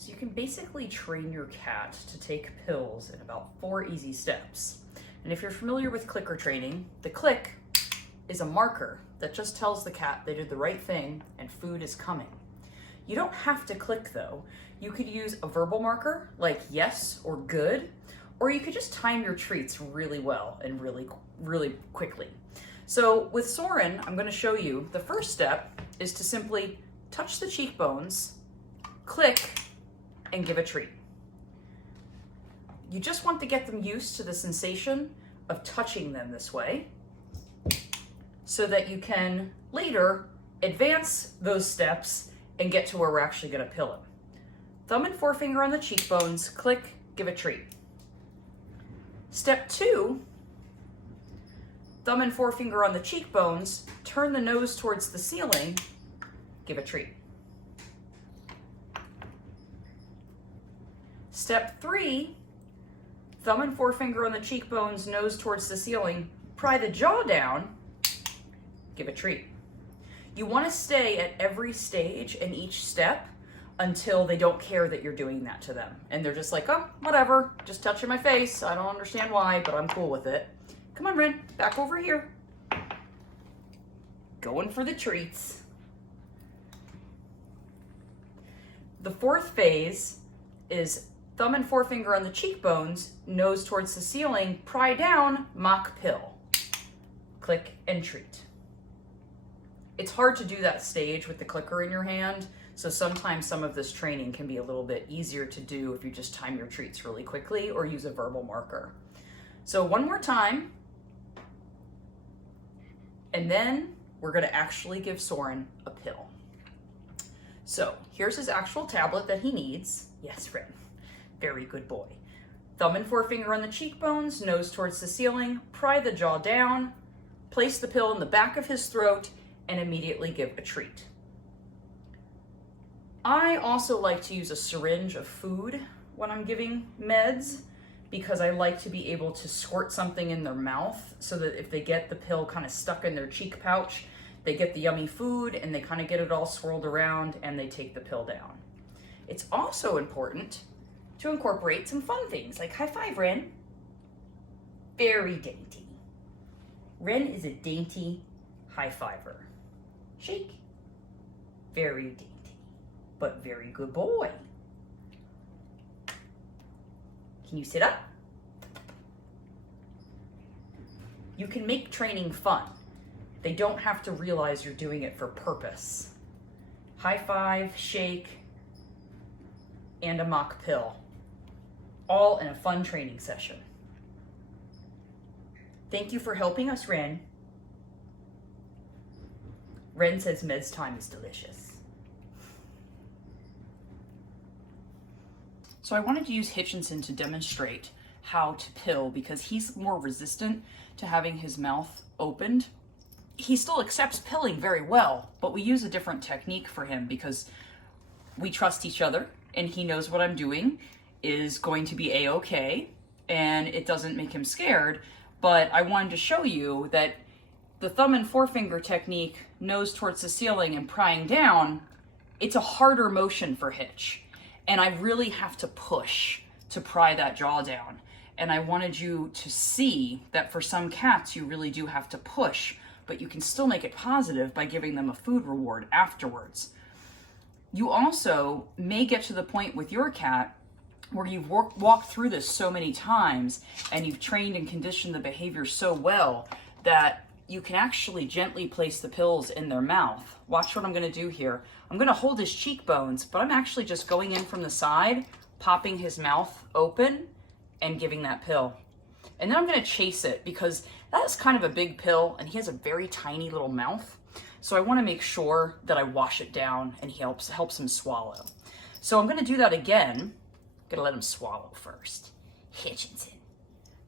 So you can basically train your cat to take pills in about 4 easy steps. And if you're familiar with clicker training, the click is a marker that just tells the cat they did the right thing and food is coming. You don't have to click though. You could use a verbal marker like yes or good, or you could just time your treats really well and really quickly. So with Soren, I'm going to show you the first step is to simply touch the cheekbones, click, and give a treat. You just want to get them used to the sensation of touching them this way so that you can later advance those steps and get to where we're actually going to pill him. Thumb and forefinger on the cheekbones, click, give a treat. Step 2, thumb and forefinger on the cheekbones, turn the nose towards the ceiling, give a treat. Step 3, thumb and forefinger on the cheekbones, nose towards the ceiling, pry the jaw down, give a treat. You want to stay at every stage in each step until they don't care that you're doing that to them. And they're just like, oh, whatever, just touching my face. I don't understand why, but I'm cool with it. Come on, Ren, back over here. Going for the treats. The 4th phase is thumb and forefinger on the cheekbones, nose towards the ceiling, pry down, mock pill. Click and treat. It's hard to do that stage with the clicker in your hand, so sometimes some of this training can be a little bit easier to do if you just time your treats really quickly or use a verbal marker. So one more time, and then we're going to actually give Soren a pill. So here's his actual tablet that he needs. Yes, Ren. Very good boy. Thumb and forefinger on the cheekbones, nose towards the ceiling, pry the jaw down, place the pill in the back of his throat, and immediately give a treat. I also like to use a syringe of food when I'm giving meds because I like to be able to squirt something in their mouth so that if they get the pill kind of stuck in their cheek pouch, they get the yummy food and they kind of get it all swirled around and they take the pill down. It's also important to incorporate some fun things like high five, Ren. Very dainty. Ren is a dainty high fiver. Shake. Very dainty, but very good boy. Can you sit up? You can make training fun. They don't have to realize you're doing it for purpose. High five, shake, and a mock pill. All in a fun training session. Thank you for helping us, Ren. Ren says Med's time is delicious. So I wanted to use Hitchinson to demonstrate how to pill because he's more resistant to having his mouth opened. He still accepts pilling very well, but we use a different technique for him because we trust each other and he knows what I'm doing is going to be a-okay and it doesn't make him scared. But I wanted to show you that the thumb and forefinger technique, nose towards the ceiling and prying down, it's a harder motion for Hitch. And I really have to push to pry that jaw down. And I wanted you to see that for some cats, you really do have to push, but you can still make it positive by giving them a food reward afterwards. You also may get to the point with your cat where you've walked through this so many times and you've trained and conditioned the behavior so well that you can actually gently place the pills in their mouth. Watch what I'm gonna do here. I'm gonna hold his cheekbones, but I'm actually just going in from the side, popping his mouth open and giving that pill. And then I'm gonna chase it because that's kind of a big pill and he has a very tiny little mouth. So I wanna make sure that I wash it down and he helps him swallow. So I'm gonna do that again. Gonna let him swallow first. Hitchinson.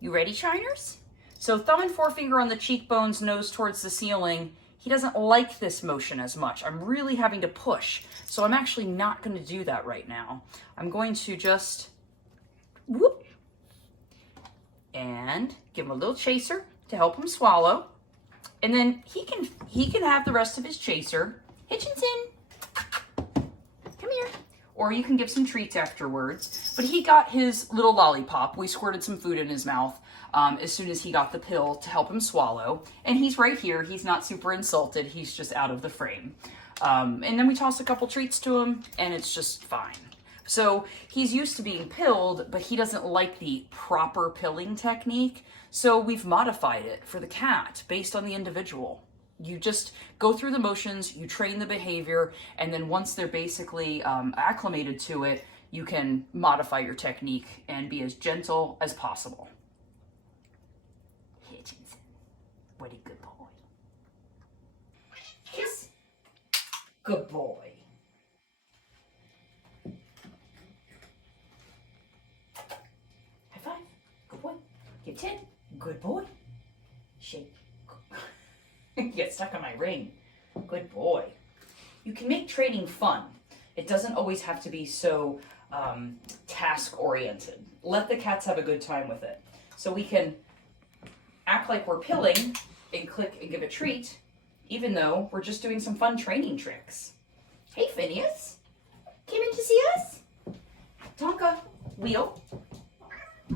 You ready, Shiners? So thumb and forefinger on the cheekbones, nose towards the ceiling. He doesn't like this motion as much. I'm really having to push. So I'm actually not gonna do that right now. I'm going to just whoop and give him a little chaser to help him swallow. And then he can have the rest of his chaser. Hitchinson, come here. or you can give some treats afterwards. But he got his little lollipop. We squirted some food in his mouth as soon as he got the pill to help him swallow. And he's right here. He's not super insulted. He's just out of the frame. And then we toss a couple treats to him, and it's just fine. So he's used to being pilled, but he doesn't like the proper pilling technique. So we've modified it for the cat based on the individual. You just go through the motions, you train the behavior, and then once they're basically acclimated to it, you can modify your technique and be as gentle as possible. Hitchinson, what a good boy. Kiss. Good boy. High five. Good boy. Give 10. Good boy. Shake. Get stuck on my ring. Good boy. You can make training fun. It doesn't always have to be so task-oriented. Let the cats have a good time with it. So we can act like we're pilling and click and give a treat, even though we're just doing some fun training tricks. Hey, Phineas. Came in to see us? Tonka. Wheel.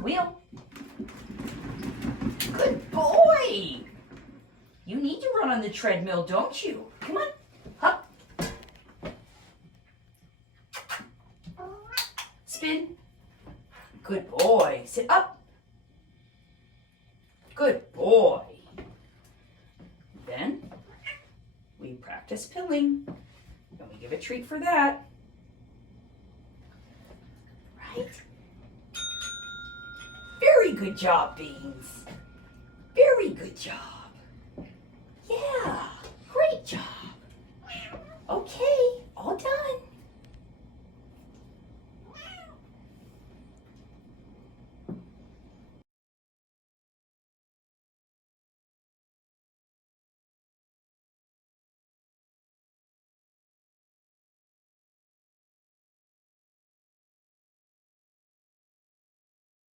Wheel. Good boy. You need to run on the treadmill, don't you? Come on. Hop. Spin. Good boy. Sit up. Good boy. Then we practice pilling. And we give a treat for that. Right? Very good job, Beans. Very good job. Yeah.